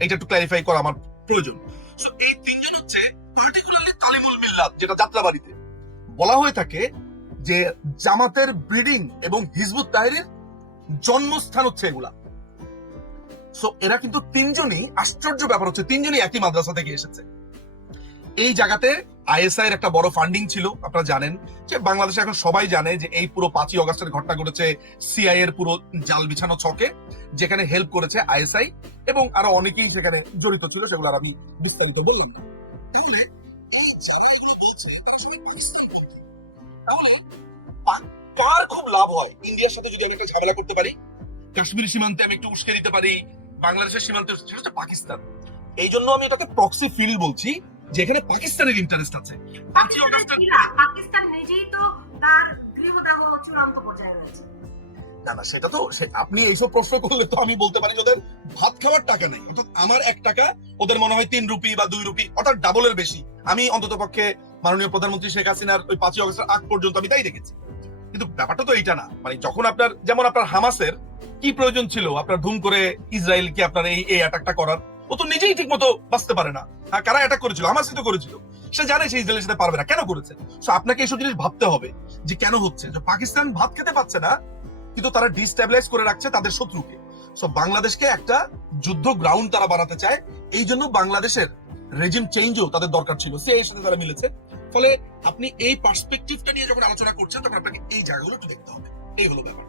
এটা একটু ক্লারিফাই করা আমার প্রয়োজন। সো এই তিনজন হচ্ছে পার্টিকুলারলি তালিমুল মিল্লাত, যেটা বলা হয়ে থাকে যে জামাতের ব্রিডিং এবং হিজবুত তাহরির জন্মস্থান হচ্ছে এগুলা। সো এরা কিন্তু তিনজনই, আশ্চর্য ব্যাপার হচ্ছে তিনজনই একই মাদ্রাসা থেকে এসেছে। এই জায়গাতে আইএসআই এর একটা বড় ফান্ডিং ছিল, আপনারা জানেন। যে বাংলাদেশে এখন সবাই জানে যে এই পুরো পাঁচই অগস্টের ঘটনা ঘটেছে সিআই এর পুরো জাল বিছানো ছকে, যেখানে হেল্প করেছে আইএসআই এবং আরও অনেকেই সেখানে জড়িত ছিল, সেগুলো আমি বিস্তারিত বললাম তাহলে কার খুব লাভ হয় ইন্ডিয়ার সাথে যদি আমি একটা ঝামেলা করতে পারি? কাশ্মীর সীমান্তে আমি একটু উস্কে দিতে পারি, বাংলাদেশের সীমান্তে পাকিস্তান। এই জন্য আমি এটাকে প্রক্সি ফিল বলছি। যেখানে পাকিস্তানের ইন্টারেস্ট আছে? পাকিস্তান নিজেই তো তার গৃহদাহ চূড়ান্ত পর্যায়ে রয়েছে। না না সেটা তো আপনি এইসব প্রশ্ন করলে তো আমি বলতে পারি ওদের ভাত খাওয়ার টাকা নেই। অর্থাৎ আমার এক টাকা ওদের মনে হয় তিন রুপি বা দুই রুপি অর্থাৎ ডাবলের বেশি। আমি অন্তত পক্ষে মাননীয় প্রধানমন্ত্রী শেখ হাসিনার ওই পাঁচই অগস্টের আগ পর্যন্ত আমি তাই দেখেছি। কিন্তু ব্যাপারটা তো এইটা না। মানে যখন আপনার যেমন আপনার হামাসের কি প্রয়োজন ছিল আপনার ধুম করে ইসরায়েলকে আপনার এই এই অ্যাটাকটা করার ও তো নিজেই ঠিক মতো বাঁচতে পারে না। হ্যাঁ কারা অ্যাটাক করেছিল? হামাসই তো করেছিল। সে জানে সে ইসরায়েলের সাথে পারবে না। কেন করেছে? তো আপনাকে এইসব জিনিস ভাবতে হবে যে কেন হচ্ছে? যে পাকিস্তান ভাত খেতে পাচ্ছে না, কিন্তু তারা ডিস্টেবিলাইজ করে রাখছে তাদের শত্রুকে। সো বাংলাদেশকে একটা যুদ্ধ গ্রাউন্ড তারা বানাতে চায়। এই জন্য বাংলাদেশের রেজিম চেঞ্জও তাদের দরকার ছিল। সে এর সাথে তারা মিলেছে। ফলে আপনি এই পার্সপেক্টিভটা নিয়ে যখন আলোচনা করছেন, তখন আপনাকে এই জায়গাগুলো একটু দেখতে হবে। এই হলো ব্যাপার।